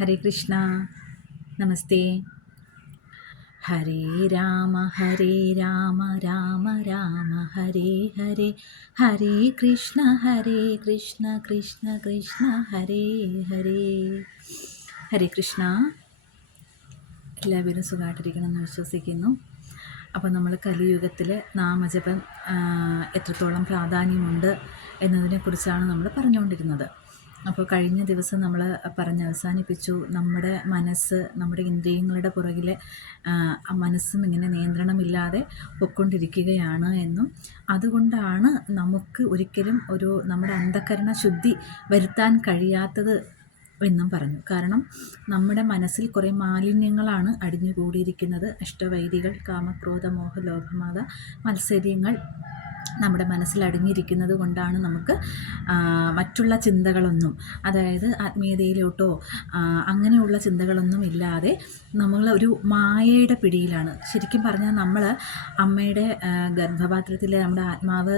ഹരേ കൃഷ്ണ. നമസ്തേ. ഹരേ രാമ രാമ രാമ ഹരേ ഹരേ, ഹരേ കൃഷ്ണ കൃഷ്ണ കൃഷ്ണ ഹരേ ഹരേ. ഹരേ കൃഷ്ണ. എല്ലാവരും സുഖമായിട്ടിരിക്കണമെന്ന് വിശ്വസിക്കുന്നു. അപ്പോൾ നമ്മൾ കലിയുഗത്തിൽ നാമജപം എത്രത്തോളം പ്രാധാന്യമുണ്ട് എന്നതിനെക്കുറിച്ചാണ് നമ്മൾ പറഞ്ഞുകൊണ്ടിരുന്നത്. അപ്പോൾ കഴിഞ്ഞ ദിവസം നമ്മൾ പറഞ്ഞ് അവസാനിപ്പിച്ചു, നമ്മുടെ മനസ്സ്, നമ്മുടെ ഇന്ദ്രിയങ്ങളുടെ പുറകിൽ മനസ്സും ഇങ്ങനെ നിയന്ത്രണമില്ലാതെ പൊയ്ക്കൊണ്ടിരിക്കുകയാണ് എന്നും അതുകൊണ്ടാണ് നമുക്ക് ഒരിക്കലും നമ്മുടെ അന്ധകരണ ശുദ്ധി വരുത്താൻ കഴിയാത്തത് എന്നും പറഞ്ഞു. കാരണം നമ്മുടെ മനസ്സിൽ കുറേ മാലിന്യങ്ങളാണ് അടിഞ്ഞുകൂടിയിരിക്കുന്നത്. അഷ്ടവൈരികൾ, കാമക്രോധ മോഹ ലോഭമത മത്സര്യങ്ങൾ നമ്മുടെ മനസ്സിൽ അടങ്ങിയിരിക്കുന്നത് കൊണ്ടാണ് നമുക്ക് മറ്റുള്ള ചിന്തകളൊന്നും, അതായത് ആത്മീയതയിലോട്ടോ അങ്ങനെയുള്ള ചിന്തകളൊന്നും ഇല്ലാതെ നമ്മൾ ഒരു മായയുടെ പിടിയിലാണ്. ശരിക്കും പറഞ്ഞാൽ നമ്മൾ അമ്മയുടെ ഗർഭപാത്രത്തിൽ നമ്മുടെ ആത്മാവ്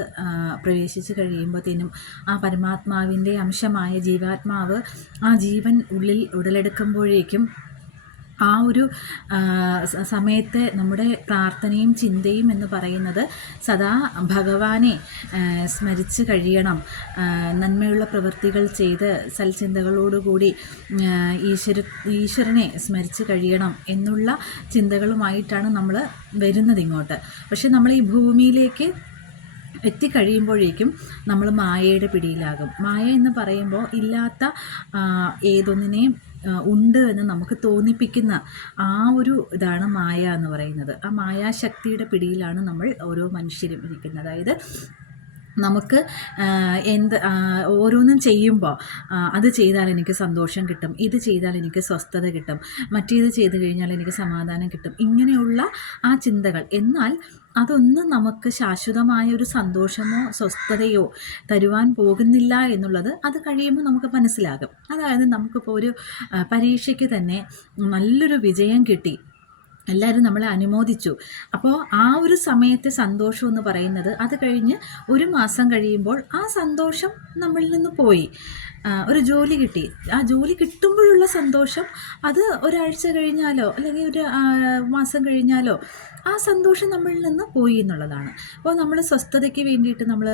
പ്രവേശിച്ച് കഴിയുമ്പോഴത്തേനും ആ പരമാത്മാവിൻ്റെ അംശമായ ജീവാത്മാവ് ആ ജീവൻ ഉള്ളിൽ ഉടലെടുക്കുമ്പോഴേക്കും ആ ഒരു സമയത്ത് നമ്മുടെ പ്രാർത്ഥനയും ചിന്തയും എന്ന് പറയുന്നത് സദാ ഭഗവാനെ സ്മരിച്ച് കഴിയണം, നന്മയുള്ള പ്രവൃത്തികൾ ചെയ്ത് സൽചിന്തകളോടുകൂടി ഈശ്വരനെ സ്മരിച്ച് കഴിയണം എന്നുള്ള ചിന്തകളുമായിട്ടാണ് നമ്മൾ വരുന്നത് ഇങ്ങോട്ട്. പക്ഷെ നമ്മൾ ഈ ഭൂമിയിലേക്ക് എത്തിക്കഴിയുമ്പോഴേക്കും നമ്മൾ മായയുടെ പിടിയിലാകും. മായ എന്ന് പറയുമ്പോൾ ഇല്ലാത്ത ഏതൊന്നിനെയും ഉണ്ട് എന്ന് നമുക്ക് തോന്നിപ്പിക്കുന്ന ആ ഒരു ഇതാണ് മായ എന്ന് പറയുന്നത്. ആ മായാശക്തിയുടെ പിടിയിലാണ് നമ്മൾ ഓരോ മനുഷ്യരും ഇരിക്കുന്നത്. അതായത് നമുക്ക് ഓരോന്നും ചെയ്യുമ്പോൾ അത് ചെയ്താൽ എനിക്ക് സന്തോഷം കിട്ടും, ഇത് ചെയ്താൽ എനിക്ക് സ്വസ്ഥത കിട്ടും, മറ്റേത് ചെയ്ത് കഴിഞ്ഞാൽ എനിക്ക് സമാധാനം കിട്ടും, ഇങ്ങനെയുള്ള ആ ചിന്തകൾ. എന്നാൽ അതൊന്നും നമുക്ക് ശാശ്വതമായ ഒരു സന്തോഷമോ സ്വസ്ഥതയോ തരുവാൻ പോകുന്നില്ല എന്നുള്ളത് അത് കഴിയുമ്പോൾ നമുക്ക് മനസ്സിലാകും. അതായത് നമുക്കിപ്പോൾ ഒരു പരീക്ഷയ്ക്ക് തന്നെ നല്ലൊരു വിജയം കിട്ടി, എല്ലാവരും നമ്മളെ അനുമോദിച്ചു. അപ്പോൾ ആ ഒരു സമയത്തെ സന്തോഷം എന്ന് പറയുന്നത് അത് കഴിഞ്ഞ് ഒരു മാസം കഴിയുമ്പോൾ ആ സന്തോഷം നമ്മളിൽ നിന്ന് പോയി. ഒരു ജോലി കിട്ടി, ആ ജോലി കിട്ടുമ്പോഴുള്ള സന്തോഷം അത് ഒരാഴ്ച കഴിഞ്ഞാലോ അല്ലെങ്കിൽ ഒരു മാസം കഴിഞ്ഞാലോ ആ സന്തോഷം നമ്മളിൽ നിന്ന് പോയി എന്നുള്ളതാണ്. അപ്പോൾ നമ്മൾ സ്വസ്ഥതയ്ക്ക് വേണ്ടിയിട്ട് നമ്മൾ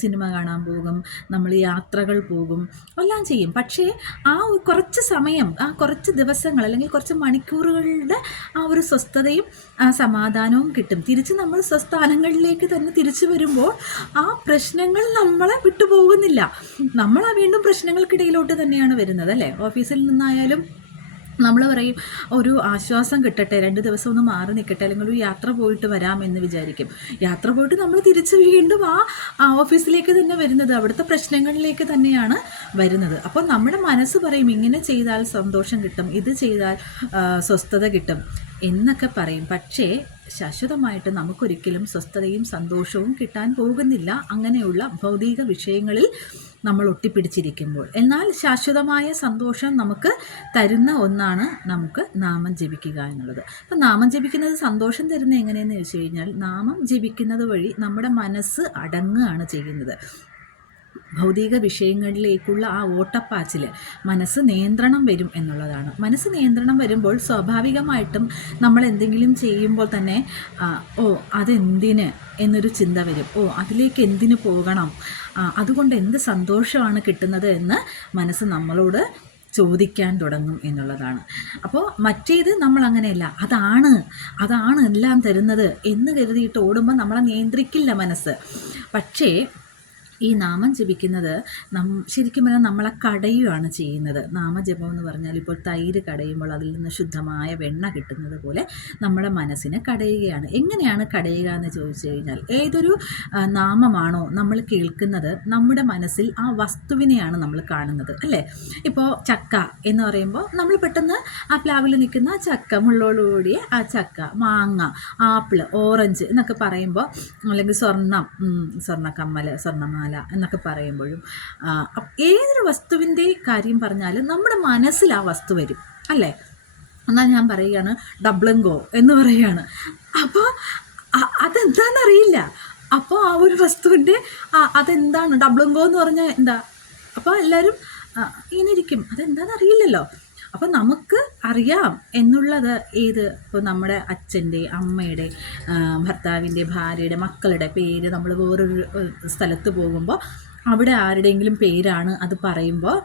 സിനിമ കാണാൻ പോകും, നമ്മൾ യാത്രകൾ പോകും, എല്ലാം ചെയ്യും. പക്ഷേ ആ കുറച്ച് സമയം, ആ കുറച്ച് ദിവസങ്ങൾ അല്ലെങ്കിൽ കുറച്ച് മണിക്കൂറുകളുടെ ആ ഒരു സ്വസ്ഥതയും ആ സമാധാനവും കിട്ടും. തിരിച്ച് നമ്മൾ സ്വസ്ഥാനങ്ങളിലേക്ക് തന്നെ തിരിച്ചു വരുമ്പോൾ ആ പ്രശ്നങ്ങൾ നമ്മളെ വിട്ടുപോകുന്നില്ല. നമ്മൾ വീണ്ടും പ്രശ്നങ്ങൾക്കിടയിലോട്ട് തന്നെയാണ് വരുന്നത്, അല്ലേ? ഓഫീസിൽ നിന്നായാലും നമ്മൾ പറയും ഒരു ആശ്വാസം കിട്ടട്ടെ, 2 ദിവസം ഒന്ന് മാറി നിൽക്കട്ടെ, അല്ലെങ്കിൽ ഒരു യാത്ര പോയിട്ട് വരാമെന്ന് വിചാരിക്കും. യാത്ര പോയിട്ട് നമ്മൾ തിരിച്ച് വീണ്ടും ആ ഓഫീസിലേക്ക് തന്നെ വരുന്നത്, അവിടുത്തെ പ്രശ്നങ്ങളിലേക്ക് തന്നെയാണ് വരുന്നത്. അപ്പോൾ നമ്മുടെ മനസ്സ് പറയും ഇങ്ങനെ ചെയ്താൽ സന്തോഷം കിട്ടും, ഇത് ചെയ്താൽ സ്വസ്ഥത കിട്ടും എന്നൊക്കെ പറയും. പക്ഷേ ശാശ്വതമായിട്ട് നമുക്കൊരിക്കലും സ്വസ്ഥതയും സന്തോഷവും കിട്ടാൻ പോകുന്നില്ല അങ്ങനെയുള്ള ഭൗതിക വിഷയങ്ങളിൽ നമ്മൾ ഒട്ടിപ്പിടിച്ചിരിക്കുമ്പോൾ. എന്നാൽ ശാശ്വതമായ സന്തോഷം നമുക്ക് തരുന്ന ഒന്നാണ് നമുക്ക് നാമം ജപിക്കുക എന്നുള്ളത്. അപ്പം നാമം ജപിക്കുന്നത് സന്തോഷം തരുന്നത് എങ്ങനെയെന്ന് ചോദിച്ചു കഴിഞ്ഞാൽ, നാമം ജപിക്കുന്നത് വഴി നമ്മുടെ മനസ്സ് അടങ്ങുകയാണ് ചെയ്യുന്നത്. ഭൗതിക വിഷയങ്ങളിലേക്കുള്ള ആ ഓട്ടപ്പാച്ചിൽ, മനസ്സ് നിയന്ത്രണം വരും എന്നുള്ളതാണ്. മനസ്സ് നിയന്ത്രണം വരുമ്പോൾ സ്വാഭാവികമായിട്ടും നമ്മൾ എന്തെങ്കിലും ചെയ്യുമ്പോൾ തന്നെ അതെന്തിന് എന്നൊരു ചിന്ത വരും. അതിലേക്ക് എന്തിനു പോകണം, അതുകൊണ്ട് എന്ത് സന്തോഷമാണ് കിട്ടുന്നത് എന്ന് മനസ്സ് നമ്മളോട് ചോദിക്കാൻ തുടങ്ങും എന്നുള്ളതാണ്. അപ്പോൾ മറ്റേത് നമ്മൾ അങ്ങനെയല്ല, അതാണ് എല്ലാം തരുന്നത് എന്ന് കരുതിയിട്ട് ഓടുമ്പോൾ നമ്മളെ നിയന്ത്രിക്കില്ല മനസ്സ്. പക്ഷേ ഈ നാമം ജപിക്കുന്നത് ശരിക്കും പറഞ്ഞാൽ നമ്മളെ കടയുകയാണ് ചെയ്യുന്നത്. നാമജപം എന്ന് പറഞ്ഞാൽ ഇപ്പോൾ തൈര് കടയുമ്പോൾ അതിൽ നിന്ന് ശുദ്ധമായ വെണ്ണ കിട്ടുന്നത് പോലെ നമ്മുടെ മനസ്സിനെ കടയുകയാണ്. എങ്ങനെയാണ് കടയുക എന്ന് ചോദിച്ചു കഴിഞ്ഞാൽ, ഏതൊരു നാമമാണോ നമ്മൾ കേൾക്കുന്നത് നമ്മുടെ മനസ്സിൽ ആ വസ്തുവിനെയാണ് നമ്മൾ കാണുന്നത്, അല്ലേ? ഇപ്പോൾ ചക്ക എന്ന് പറയുമ്പോൾ നമ്മൾ പെട്ടെന്ന് ആ പ്ലാവിൽ നിൽക്കുന്ന ചക്ക, മുള്ളോടുകൂടിയ ആ ചക്ക, മാങ്ങ, ആപ്പിൾ, ഓറഞ്ച് എന്നൊക്കെ പറയുമ്പോൾ, അല്ലെങ്കിൽ സ്വർണ്ണക്കമ്മൽ, സ്വർണ്ണമാല എന്നൊക്കെ പറയുമ്പോഴും ഏതൊരു വസ്തുവിൻ്റെ കാര്യം പറഞ്ഞാലും നമ്മുടെ മനസ്സിൽ ആ വസ്തു വരും, അല്ലേ? എന്നാൽ ഞാൻ പറയുകയാണ് ഡബ്ലങ്കോ എന്ന് പറയുകയാണ്. അപ്പോൾ അതെന്താണെന്നറിയില്ല. അപ്പോൾ ആ ഒരു വസ്തുവിൻ്റെ അതെന്താണ് ഡബ്ലങ്കോ എന്ന് പറഞ്ഞാൽ എന്താ? അപ്പോൾ എല്ലാവരും ഇങ്ങനെ ഇരിക്കും, അതെന്താണെന്നറിയില്ലല്ലോ. അപ്പോൾ നമുക്ക് അറിയാം എന്നുള്ളത് ഇപ്പോൾ നമ്മുടെ അച്ഛൻ്റെ, അമ്മയുടെ, ഭർത്താവിൻ്റെ, ഭാര്യയുടെ, മക്കളുടെ പേര് നമ്മൾ വേറൊരു സ്ഥലത്ത് പോകുമ്പോൾ അവിടെ ആരുടെയെങ്കിലും പേരാണ് അത് പറയുമ്പോൾ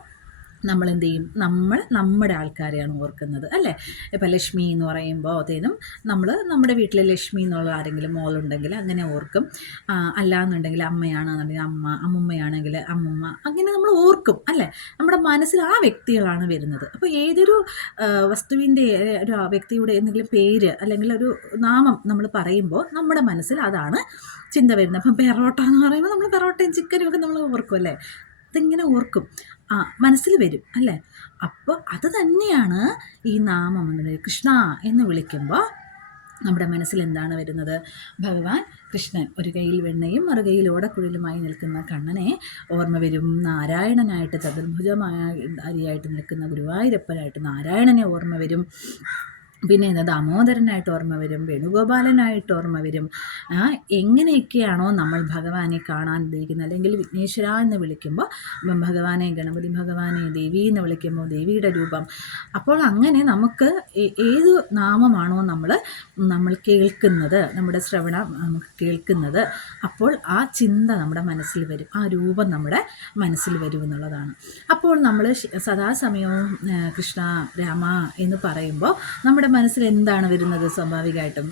നമ്മൾ എന്ത് ചെയ്യും? നമ്മുടെ ആൾക്കാരെയാണ് ഓർക്കുന്നത്, അല്ലേ? ഇപ്പം ലക്ഷ്മി എന്ന് പറയുമ്പോഴത്തേനും നമ്മൾ നമ്മുടെ വീട്ടിലെ ലക്ഷ്മി എന്നുള്ള ആരെങ്കിലും മോളുണ്ടെങ്കിൽ അങ്ങനെ ഓർക്കും. അല്ലാന്നുണ്ടെങ്കിൽ അമ്മയാണെന്നുണ്ടെങ്കിൽ അമ്മ, അമ്മുമ്മയാണെങ്കിൽ അമ്മുമ്മ, അങ്ങനെ നമ്മൾ ഓർക്കും, അല്ലേ? നമ്മുടെ മനസ്സിൽ ആ വ്യക്തികളാണ് വരുന്നത്. അപ്പോൾ ഏതൊരു വസ്തുവിൻ്റെ, ഒരു വ്യക്തിയുടെ എന്തെങ്കിലും പേര് അല്ലെങ്കിൽ ഒരു നാമം നമ്മൾ പറയുമ്പോൾ നമ്മുടെ മനസ്സിൽ അതാണ് ചിന്ത വരുന്നത്. അപ്പം പെറോട്ട എന്ന് പറയുമ്പോൾ നമ്മൾ പെറോട്ടയും ചിക്കനും ഒക്കെ നമ്മൾ ഓർക്കും, അല്ലേ? അതിങ്ങനെ ഓർക്കും, മനസ്സിൽ വരും, അല്ലേ? അപ്പോൾ അത് തന്നെയാണ് ഈ നാമം എന്നുള്ളത്. കൃഷ്ണ എന്ന് വിളിക്കുമ്പോൾ നമ്മുടെ മനസ്സിൽ എന്താണ് വരുന്നത്? ഭഗവാൻ കൃഷ്ണൻ ഒരു കയ്യിൽ വെണ്ണയും മറുകൈയിൽ ഓടക്കുഴലുമായി നിൽക്കുന്ന കണ്ണനെ ഓർമ്മ വരും. നാരായണനായിട്ട് ചതുർഭുജമായ അരിയായിട്ട് നിൽക്കുന്ന ഗുരുവായൂരപ്പനായിട്ട് നാരായണനെ ഓർമ്മ വരും. പിന്നെ ദാമോദരനായിട്ട് ഓർമ്മ വരും, വേണുഗോപാലനായിട്ട് ഓർമ്മ വരും. എങ്ങനെയൊക്കെയാണോ നമ്മൾ ഭഗവാനെ കാണാൻ ഉദ്ദേശിക്കുന്നത്, അല്ലെങ്കിൽ വിഘ്നേശ്വര എന്ന് വിളിക്കുമ്പോൾ ഭഗവാനെ, ഗണപതി ഭഗവാനെ, ദേവി എന്ന് വിളിക്കുമ്പോൾ ദേവിയുടെ രൂപം. അപ്പോൾ അങ്ങനെ നമുക്ക് ഏത് നാമമാണോ നമ്മൾ കേൾക്കുന്നത്, നമ്മുടെ ശ്രവണം നമുക്ക് കേൾക്കുന്നത്, അപ്പോൾ ആ ചിന്ത നമ്മുടെ മനസ്സിൽ വരും, ആ രൂപം നമ്മുടെ മനസ്സിൽ വരും എന്നുള്ളതാണ്. അപ്പോൾ നമ്മൾ സദാസമയവും കൃഷ്ണ, രാമ എന്ന് പറയുമ്പോൾ നമ്മുടെ മനസ്സിൽ എന്താണ് വരുന്നത്? സ്വാഭാവികമായിട്ടും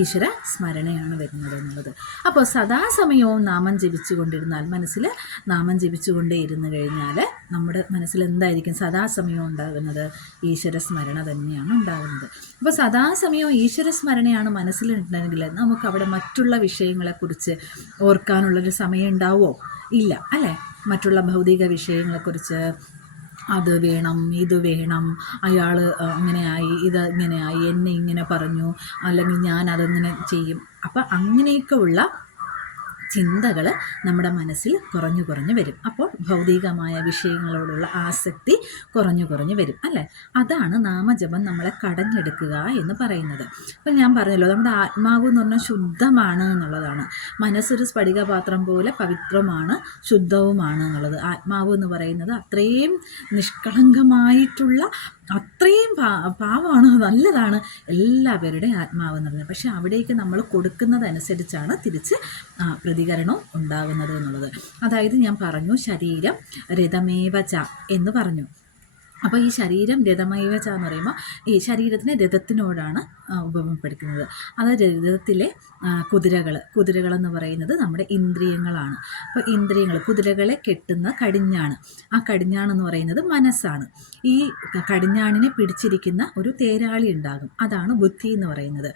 ഈശ്വര സ്മരണയാണ് വരുന്നത് എന്നുള്ളത്. അപ്പോൾ സദാസമയവും നാമം ജപിച്ചു കൊണ്ടിരുന്നാൽ, മനസ്സിൽ നാമം ജപിച്ചുകൊണ്ടേ ഇരുന്ന് കഴിഞ്ഞാൽ നമ്മുടെ മനസ്സിൽ എന്തായിരിക്കും സദാസമയവും ഉണ്ടാകുന്നത്? ഈശ്വര സ്മരണ തന്നെയാണ് ഉണ്ടാകുന്നത്. അപ്പോൾ സദാസമയവും ഈശ്വര സ്മരണയാണ് മനസ്സിലുണ്ടെങ്കിൽ നമുക്കവിടെ മറ്റുള്ള വിഷയങ്ങളെക്കുറിച്ച് ഓർക്കാനുള്ളൊരു സമയം ഉണ്ടാവുമോ? ഇല്ല, അല്ലേ? മറ്റുള്ള ഭൗതിക വിഷയങ്ങളെക്കുറിച്ച് അത് വേണം, ഇത് വേണം, അയാൾ അങ്ങനെയായി, ഇത് ഇങ്ങനെയായി, എന്നെ ഇങ്ങനെ പറഞ്ഞു, അല്ലെങ്കിൽ ഞാൻ അതെങ്ങനെ ചെയ്യും, അപ്പം അങ്ങനെയൊക്കെ ഉള്ള ചിന്തകൾ നമ്മുടെ മനസ്സിൽ കുറഞ്ഞു വരും. അപ്പോൾ ഭൗതികമായ വിഷയങ്ങളോടുള്ള ആസക്തി കുറഞ്ഞു വരും, അല്ലേ? അതാണ് നാമജപം നമ്മളെ കടഞ്ഞെടുക്കുക എന്ന് പറയുന്നത്. അപ്പം ഞാൻ പറഞ്ഞല്ലോ, നമ്മുടെ ആത്മാവ് എന്ന് പറഞ്ഞാൽ ശുദ്ധമാണ് എന്നുള്ളതാണ്. മനസ്സൊരു സ്ഫടികപാത്രം പോലെ പവിത്രമാണ്, ശുദ്ധവുമാണ് എന്നുള്ളത്. ആത്മാവ് എന്ന് പറയുന്നത് അത്രയും നിഷ്കളങ്കമായിട്ടുള്ള, അത്രയും പാവമാണ്, നല്ലതാണ് എല്ലാവരുടെയും ആത്മാവ് എന്ന് പറയുന്നത്. പക്ഷെ അവിടേക്ക് നമ്മൾ കൊടുക്കുന്നതനുസരിച്ചാണ് തിരിച്ച് പ്രതികരണം ഉണ്ടാകുന്നത് എന്നുള്ളത്. അതായത് ഞാൻ പറഞ്ഞു, ശരീരം രഥമേവച എന്ന് പറഞ്ഞു. അപ്പോൾ ഈ ശരീരം രഥമൈവച എന്ന് പറയുമ്പോൾ ഈ ശരീരത്തിനെ രഥത്തിനോടാണ് ഉപമപ്പെടുത്തുന്നത്. അത് രഥത്തിലെ കുതിരകളെന്ന് പറയുന്നത് നമ്മുടെ ഇന്ദ്രിയങ്ങളാണ്. അപ്പോൾ ഇന്ദ്രിയങ്ങൾ, കുതിരകളെ കെട്ടുന്ന കടിഞ്ഞാണ്. ആ കടിഞ്ഞാണെന്ന് പറയുന്നത് മനസ്സാണ്. ഈ കടിഞ്ഞാണിനെ പിടിച്ചിരിക്കുന്ന ഒരു തേരാളി ഉണ്ടാകും, അതാണ് ബുദ്ധി എന്ന് പറയുന്നത്.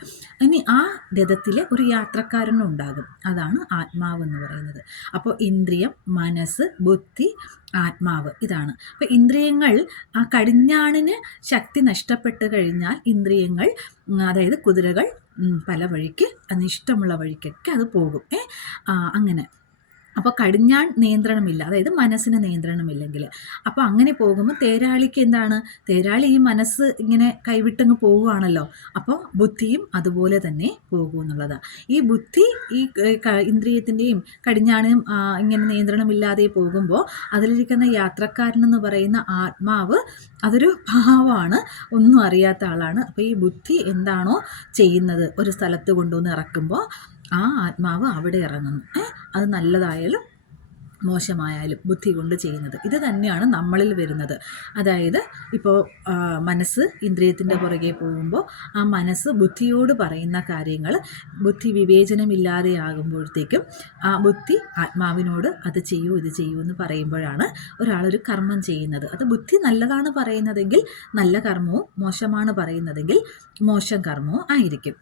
ഇനി ആ രഥത്തിലെ ഒരു യാത്രക്കാരനും ഉണ്ടാകും, അതാണ് ആത്മാവ് എന്ന് പറയുന്നത്. അപ്പോൾ ഇന്ദ്രിയം, മനസ്സ്, ബുദ്ധി, ആത്മാവ്, ഇതാണ്. അപ്പോൾ ഇന്ദ്രിയങ്ങൾ, ആ കടിഞ്ഞാണിന് ശക്തി നഷ്ടപ്പെട്ട് കഴിഞ്ഞാൽ ഇന്ദ്രിയങ്ങൾ, അതായത് കുതിരകൾ പല വഴിക്ക്, അനിഷ്ടമുള്ള വഴിക്കൊക്കെ അത് പോകും. അങ്ങനെ. അപ്പോൾ കടിഞ്ഞാൺ നിയന്ത്രണമില്ല, അതായത് മനസ്സിന് നിയന്ത്രണമില്ലെങ്കിൽ, അപ്പോൾ അങ്ങനെ പോകുമ്പോൾ തേരാളിക്ക് എന്താണ്? തേരാളി ഈ മനസ്സ് ഇങ്ങനെ കൈവിട്ടങ്ങ് പോവുകയാണല്ലോ, അപ്പോൾ ബുദ്ധിയും അതുപോലെ തന്നെ പോകും എന്നുള്ളതാണ്. ഈ ബുദ്ധി ഈ ഇന്ദ്രിയത്തിൻ്റെയും കടിഞ്ഞാണിനും ഇങ്ങനെ നിയന്ത്രണമില്ലാതെ പോകുമ്പോൾ അതിലിരിക്കുന്ന യാത്രക്കാരനെന്ന് പറയുന്ന ആത്മാവ് അതൊരു ഭാവമാണ്, ഒന്നും അറിയാത്ത ആളാണ്. അപ്പോൾ ഈ ബുദ്ധി എന്താണോ ചെയ്യുന്നത്, ഒരു സ്ഥലത്ത് കൊണ്ടുവന്ന് ഇറക്കുമ്പോൾ ആ ആത്മാവ് അവിടെ ഇറങ്ങുന്നു. അത് നല്ലതായാലും മോശമായാലും ബുദ്ധി കൊണ്ട് ചെയ്യുന്നത് ഇത് തന്നെയാണ് നമ്മളിൽ വരുന്നത്. അതായത് ഇപ്പോൾ മനസ്സ് ഇന്ദ്രിയത്തിൻ്റെ പുറകെ പോകുമ്പോൾ ആ മനസ്സ് ബുദ്ധിയോട് പറയുന്ന കാര്യങ്ങൾ ബുദ്ധി വിവേചനമില്ലാതെ ആകുമ്പോഴത്തേക്കും ആ ബുദ്ധി ആത്മാവിനോട് അത് ചെയ്യൂ, ഇത് ചെയ്യൂ എന്ന് പറയുമ്പോഴാണ് ഒരാളൊരു കർമ്മം ചെയ്യുന്നത്. അത് ബുദ്ധി നല്ലതാണ് പറയുന്നതെങ്കിൽ നല്ല കർമ്മവും, മോശമാണ് പറയുന്നതെങ്കിൽ മോശം കർമ്മവും ആയിരിക്കും.